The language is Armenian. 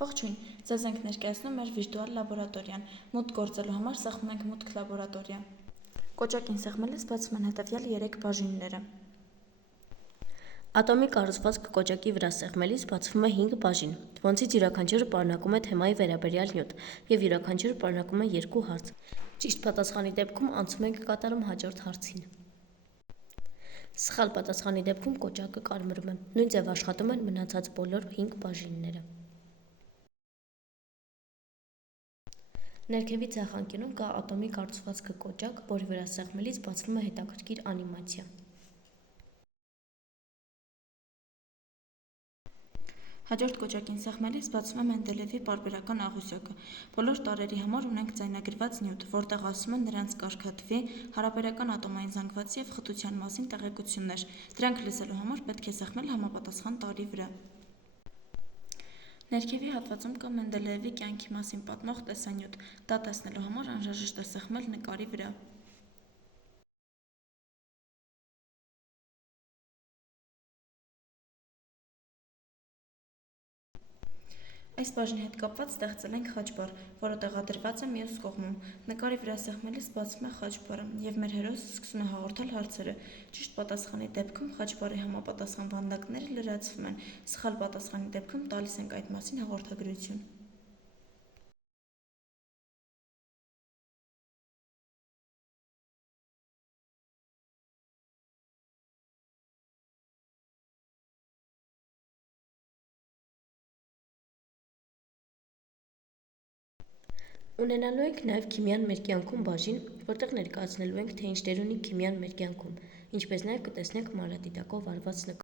Ողջույն, ձեզ ենք ներկայացնում մեր վիրտուալ լաբորատորիան։ Մուտք գործելու համար սեղմում ենք մուտք լաբորատորիա։ Կոճակին սեղմելիս բացվում են հետևյալ 3 բաժինները։ Ատոմի կառուցվածք կոճակի վրա սեղմելիս բացվում է 5 բաժին, որոնցից յուրաքանչյուրը պարունակում է թեմայի վերաբերյալ նյութ և յուրաքանչյուրը պարունակում է 2 հարց։ Ճիշտ պատասխանի դեպքում անցում ենք կատարում հաջորդ հարցին։ Սխալ պատասխանի դեպքում կոճակը կարմրում է։ Նույն ձև աշխատում են մնացած բոլոր 5 բաժինները։ Ներքևի ձախ անկյունում կա ատոմի կառուցվածքը կոճակ, որի վրա սեղմելիս բացվում է հետաքրքիր անիմացիա։ Հաջորդ կոճակին սեղմելիս բացվում է Մենդելեևի պարբերական աղյուսակը։ Բոլոր տարրերի համար ունենք ձայնագրված նյութ, որտեղ ասում են նրանց կարգաթվի, հարաբերական ատոմային զանգվածի և խտության մասին տեղեկություններ։ Դրանք լսելու համար պետք է սեղմել համապատասխան տարրի վրա։ Ներքևի հատվածում կա Մենդելեևի կյանքի մասին պատմող տեսանյութ։ Դա տեսնելու համար անհրաժեշտ է սեղմել նկարի վրա։ Այս բաժնի հետ կապված ստեղծել ենք խաչբար, որը տեղադրված է մյուս կողմում։ Նկարի վրա սեղմելիս բացվում է խաչբարը, և մեր հերոսը սկսում է հաղորդել հարցերը։ Ճիշտ պատասխանի դեպքում խաչբարի համապատասխան վանդակները լրացվում են, սխալ պատասխանի դեպքում տալիս ենք այդ մասին հաղորդագրություն։ Ունենալու ենք նաև քիմիան մեր կյանքում բաժին, որտեղ ներկայացնելու ենք, թե ինչ դեր ունի քիմիան մեր կյանքում, ինչպես նաև կտեսնենք մանրադիտակով արված նկարում։